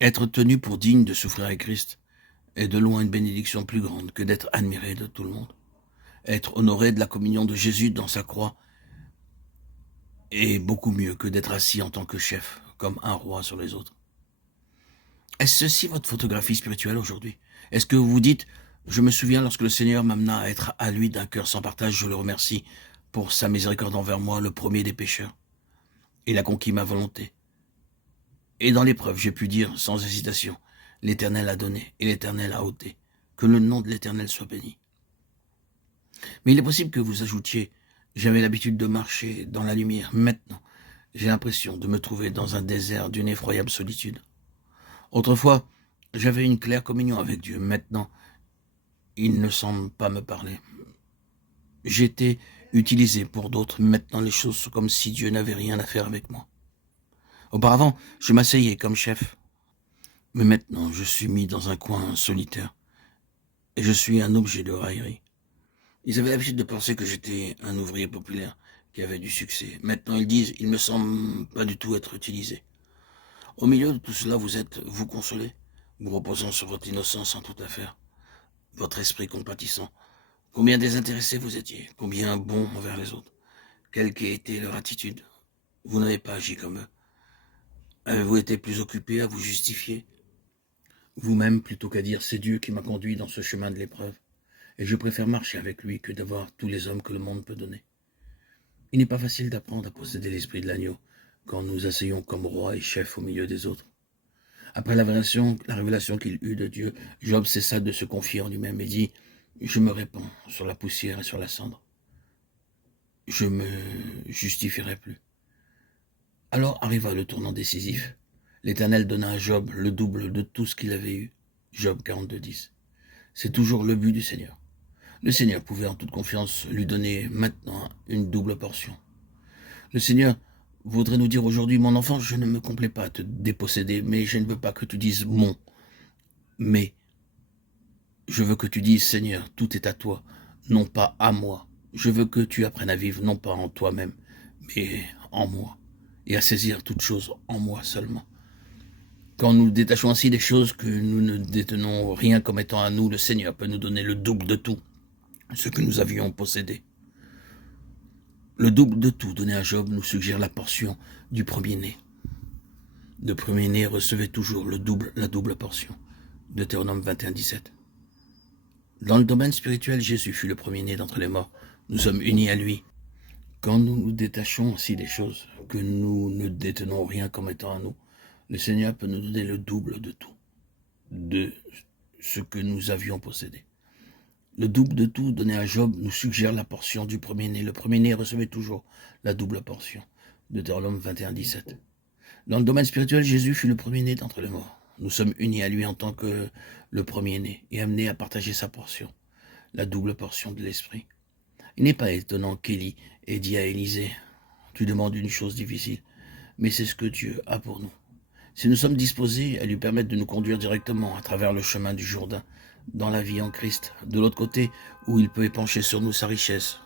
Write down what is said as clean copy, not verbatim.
Être tenu pour digne de souffrir avec Christ est de loin une bénédiction plus grande que d'être admiré de tout le monde. Être honoré de la communion de Jésus dans sa croix est beaucoup mieux que d'être assis en tant que chef, comme un roi sur les autres. Est-ce ceci votre photographie spirituelle aujourd'hui? Est-ce que vous vous dites, je me souviens lorsque le Seigneur m'amena à être à lui d'un cœur sans partage, je le remercie pour sa miséricorde envers moi, le premier des pécheurs. Il a conquis ma volonté. Et dans l'épreuve, j'ai pu dire sans hésitation, l'Éternel a donné et l'Éternel a ôté. Que le nom de l'Éternel soit béni. Mais il est possible que vous ajoutiez, j'avais l'habitude de marcher dans la lumière. Maintenant, j'ai l'impression de me trouver dans un désert d'une effroyable solitude. Autrefois, j'avais une claire communion avec Dieu. Maintenant, il ne semble pas me parler. J'étais utilisé pour d'autres. Maintenant, les choses sont comme si Dieu n'avait rien à faire avec moi. Auparavant, je m'asseyais comme chef. Mais maintenant, je suis mis dans un coin solitaire. Et je suis un objet de raillerie. Ils avaient l'habitude de penser que j'étais un ouvrier populaire qui avait du succès. Maintenant, ils disent, il me semble pas du tout être utilisé. Au milieu de tout cela, vous êtes, vous consolez, vous reposant sur votre innocence en toute affaire, votre esprit compatissant. Combien désintéressé vous étiez, combien bon envers les autres. Quelle qu'ait été leur attitude, vous n'avez pas agi comme eux. Avez-vous été plus occupé à vous justifier vous-même plutôt qu'à dire c'est Dieu qui m'a conduit dans ce chemin de l'épreuve, et je préfère marcher avec lui que d'avoir tous les hommes que le monde peut donner. Il n'est pas facile d'apprendre à posséder l'esprit de l'agneau quand nous asseyons comme roi et chef au milieu des autres. Après la révélation qu'il eut de Dieu, Job cessa de se confier en lui-même et dit « Je me répands sur la poussière et sur la cendre. Je me justifierai plus. » Alors arriva le tournant décisif. L'Éternel donna à Job le double de tout ce qu'il avait eu. Job 42:10. C'est toujours le but du Seigneur. Le Seigneur pouvait en toute confiance lui donner maintenant une double portion. Le Seigneur voudrait nous dire aujourd'hui, mon enfant, je ne me complais pas à te déposséder, mais je ne veux pas que tu dises mon, mais je veux que tu dises, Seigneur, tout est à toi, non pas à moi. Je veux que tu apprennes à vivre non pas en toi-même, mais en moi, et à saisir toutes choses en moi seulement. Quand nous détachons ainsi des choses que nous ne détenons rien comme étant à nous, le Seigneur peut nous donner le double de tout, ce que nous avions possédé. Le double de tout donné à Job nous suggère la portion du premier-né. Le premier-né recevait toujours la double portion. Deutéronome 21:17. Dans le domaine spirituel, Jésus fut le premier-né d'entre les morts. Nous sommes unis à lui. Quand nous nous détachons ainsi des choses, que nous ne détenons rien comme étant à nous, le Seigneur peut nous donner le double de tout, de ce que nous avions possédé. Le double de tout donné à Job nous suggère la portion du premier-né. Le premier-né recevait toujours la double portion. Deutéronome 21:17. Dans le domaine spirituel, Jésus fut le premier-né d'entre les morts. Nous sommes unis à lui en tant que le premier-né et amenés à partager sa portion, la double portion de l'esprit. Il n'est pas étonnant qu'Élie ait dit à Élisée, tu demandes une chose difficile, mais c'est ce que Dieu a pour nous. Si nous sommes disposés à lui permettre de nous conduire directement à travers le chemin du Jourdain, dans la vie en Christ, de l'autre côté où il peut épancher sur nous sa richesse,